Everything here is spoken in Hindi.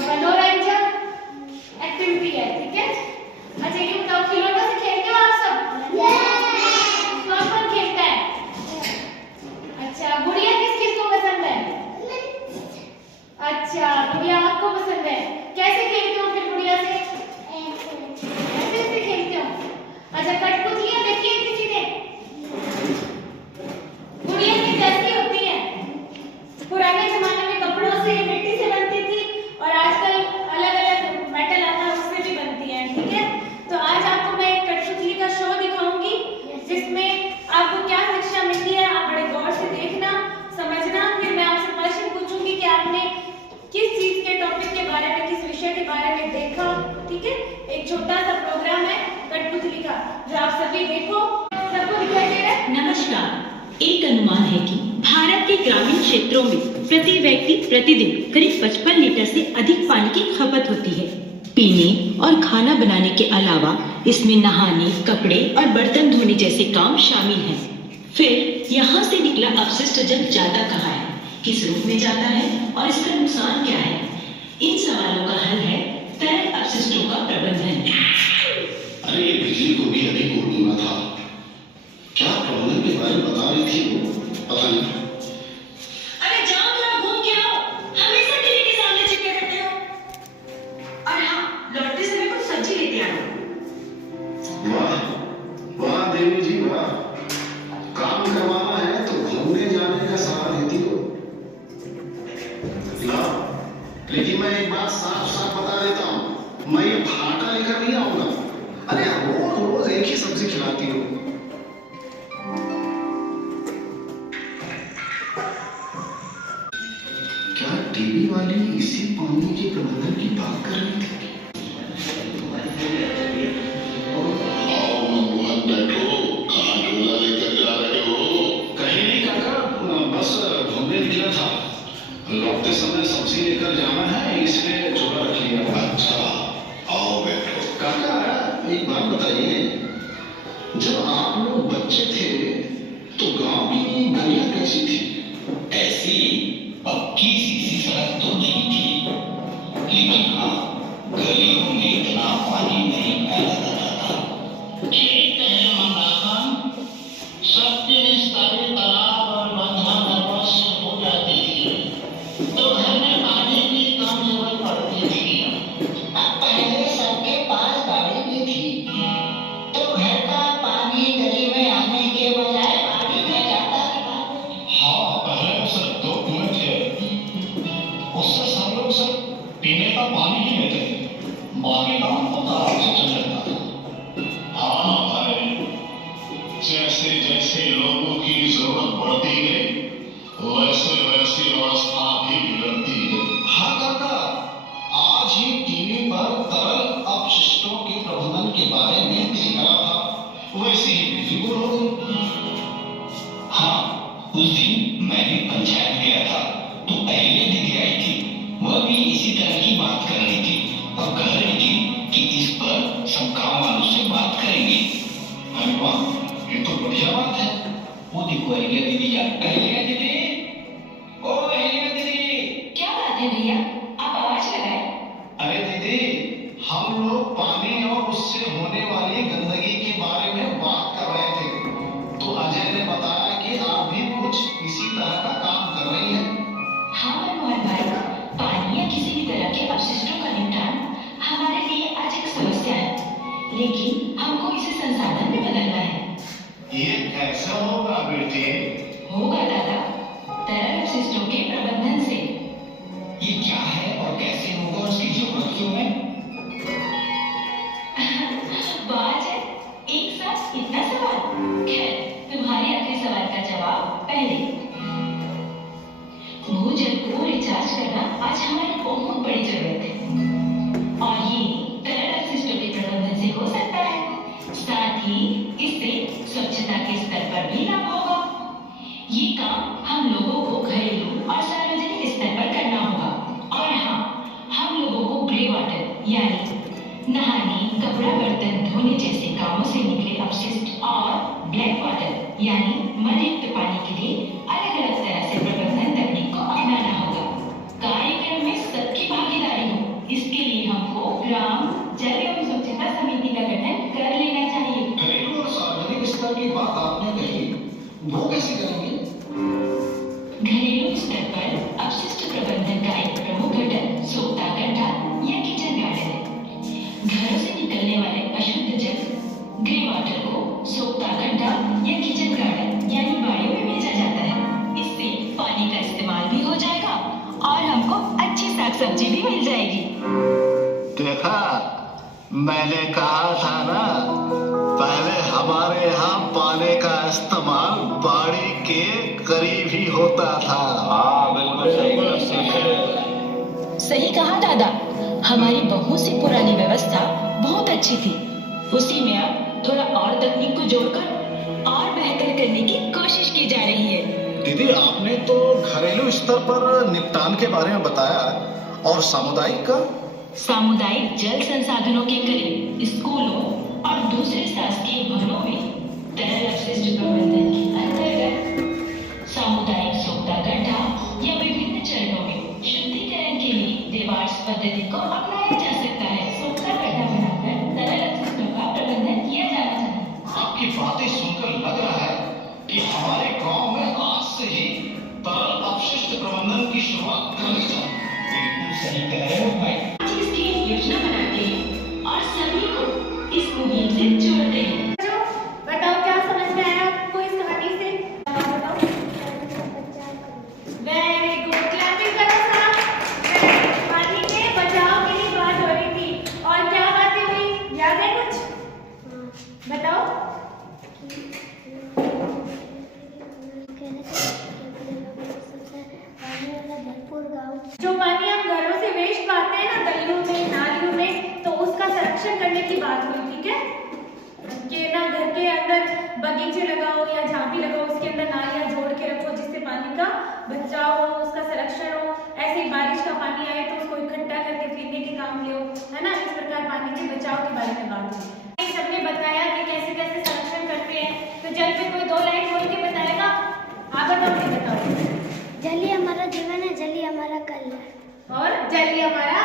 मनोरंजक एक्टिविटी है, ठीक है। अच्छा ये बताओ, खिलौनों से खेलते हो आप सब? कौन कौन खेलता है? अच्छा, गुड़िया किस किस को पसंद है? अच्छा, गुड़िया आपको पसंद है। कैसे खेलते हो फिर गुड़िया से? ऐसे खेलते हो? अच्छा, कठपुतलियां देखी है किसी ने? गुड़िया की कैसी होती है? पुराने जमाने में कपड़ों से, मिट्टी से बनती थी और आजकल अलग अलग मेटल आता है उससे भी बनती है, ठीक है। तो आज आपको मैं एक कठपुतली का शो दिखाऊंगी जिसमें आपको क्या शिक्षा मिलती है। आप बड़े गौर से देखना, समझना। फिर मैं आपसे क्वेश्चन पूछूंगी कि आपने किस चीज के टॉपिक के बारे में, किस विषय के बारे में देखा, ठीक है। एक छोटा सा प्रोग्राम है कठपुतली का जो आप सभी देखो। सबको दिखाई दे रहा है? नमस्कार। एक अनुमान है कि भारत के ग्रामीण क्षेत्रों में प्रति व्यक्ति प्रतिदिन करीब 55 लीटर से अधिक पानी की खपत होती है। पीने और खाना बनाने के अलावा इसमें नहाने, कपड़े और बर्तन धोने जैसे काम शामिल हैं। फिर यहाँ से निकला अपशिष्ट जल जाता कहाँ है, किस रूप में जाता है और इसका नुकसान क्या है? इन सवालों का हल है तरल अपशिष्टों का प्रबंधन। अरे ये बिजली को भी अभी बोलना था। क्या प्रबंधन के बारे में बता रही थी वो? पता नहीं। अरे जाओ जरा घूम के आओ, हमेशा टीवी के सामने चिपके रहते हो। और हाँ, लौटते समय कुछ सब्जी लेते आना। वाह वाह देवी जी वाह, काम करवाना है तो घूमने जाने का सलाह देती हो। ला, लेकिन मैं एक बात साफ साफ बता देता हूँ, मैं ये भाटा लेकर नहीं आऊंगा। अरे रोज रोज एक ही सब्जी खिलाती हो। क्या टीवी वाली इसी पानी के प्रबंधन की बात कर रही थी? लौटते समय सब्जी लेकर जाना है इसलिए झोला रख लिया। अच्छा आओ बैठो। काका एक बात बताइए, जब आप लोग बच्चे थे तो गांव की गलियां कैसी थी? ऐसी पक्की सीधी सड़क तो नहीं थी, लेकिन हाँ गलियों में इतना पानी नहीं फैला जाता था। एक मंदाखन सबके निस्तारे तालाब और बंधा दरवाज से हो जाती थी तो घर में पानी की कम जरूरत पड़ती थी। अब पहले सबके पास गाड़ी भी थी तो घर का पानी गली में आने के बजाय पानी में जाता था। हाँ पहले सिर्फ 2 कुएं थे, उससे सब लोग सिर्फ पीने का पानी ही लेते थे, बाकी काम तो तालाब से चल जाता था। हाँ भाई, जैसे जैसे लोगों की जरूरत बढ़ती गई वैसे वैसे व्यवस्था भी बिगड़ती है। हाँ काका, आज ही टीवी पर तरल अपशिष्टों के प्रबंधन के बारे में देख रहा था, वैसे ही बिजली गुल हो गई। हाँ, उस दिन मैं भी पंचायत गया था तो अहलिया दीदी आई थी, वह भी इसी तरह की बात कर रही थी और कह रही थी कि इस पर सब गांव वालों से बात करेंगे। अरे वाह, ये तो बढ़िया बात है। वो देखो अहलिया दीदी अहलिया दीदी, ओ अहलिया दीदी। क्या बात है भैया, आप आवाज लगाए? अरे दीदी, हम लोग पानी और उससे होने वाली गंदगी के बारे में बात कर रहे थे तो अजय ने बताया कि आप भी कुछ इसी तरह का काम कर रही हैं। हाँ मनोहर भाई, पानी या किसी भी तरह के अपशिष्टों का निपटान हमारे लिए आज एक समस्या है, लेकिन हमको इसे संसाधन में बदलना है। ये कैसा होगा बेटी? होगा दादा, तरल अपशिष्टों के प्रबंधन से। ये क्या है और कैसे होगा, उसकी जरूरत क्यों है? बाज है, एक साथ इतना सवाल। खैर, तुम्हारे आखिरी सवाल का जवाब पहले। भूजल को रिचार्ज करना आज हमारी बहुत बड़ी जरूरत है और ये तरल अपशिष्टों के प्रबंधन से हो सकता है। साथ ही इससे स्वच्छता के स्तर पर भी लाभ होगा। ये काम हम लोगों को घरेलू और सार्वजनिक स्तर पर करना होगा। और हाँ, हम लोगों को ग्रे वाटर यानी नहाने, कपड़ा बर्तन धोने जैसे कामों से निकले अपशिष्ट और ब्लैक वाटर यानी मलयुक्त पानी के लिए अलग अलग तरह से प्रबंधन तकनीक को अपनाना होगा। कार्यक्रम में सबकी भागीदारी हो सब्जी भी मिल जाएगी। देखा, मैंने कहा था ना, पहले हमारे यहाँ पानी का इस्तेमाल बाड़ी के करीब ही होता था। हाँ बिल्कुल सही। सही कहा दादा, हमारी बहुत सी पुरानी व्यवस्था बहुत अच्छी थी। उसी में अब थोड़ा और तकनीक को जोड़कर और बेहतर करने की कोशिश की जा रही है। दीदी, आपने तो घरेलू स्तर पर निपटान के बारे में बताया, और सामुदायिक का? सामुदायिक जल संसाधनों के करीब स्कूलों और दूसरे शासकीय भवनों में तरल अपशिष्ट प्रबंधन के अंतर्गत सामुदायिक सोखता गड्ढा या विभिन्न चरणों में शुद्धिकरण के लिए देवार्स पद्धति को अपनाया जा सकता है। सोखता गड्ढा बनाकर तरल अपशिष्टों का प्रबंधन किया जाना चाहिए। आपकी बातें सुनकर लग रहा है कि हमारे गांव में आज से ही तरल अपशिष्ट प्रबंधन की शुरुआत कर दी जाए। बिल्कुल सही कह रहे हो भाई। इसकी एक योजना बनाते हैं और सभी को इस मुहिम से जोड़ते हैं। बच्चों, बताओ क्या समझ में आया आपको इस कहानी से? बताओ। वेरी गुड, क्लैपिंग करो सब। पानी के बचाव के लिए बात हो रही थी, और क्या बातें हुई, याद है कुछ? बताओ। जो पानी हम घरों से वेस्ट पाते हैं ना, गलियों में, नालियों में, तो उसका संरक्षण करने की बात हुई, ठीक है? कि ना घर के अंदर बगीचे लगाओ या झांपी लगाओ, उसके अंदर नालियां जोड़ के रखो, जिससे पानी का बचाव हो, उसका संरक्षण हो। ऐसे ही बारिश का पानी आए तो उसको इकट्ठा करके पीने के काम ले, है ना? इस प्रकार पानी के बचाव के बारे में बात हुई। सबने बताया कि कैसे कैसे संरक्षण करते हैं। तो जल पे कोई दो लाइन बोल के बताएगा? आप बताओ, बताओ। जल ही हमारा जीवन है, जल ही हमारा कल है। और जल ही हमारा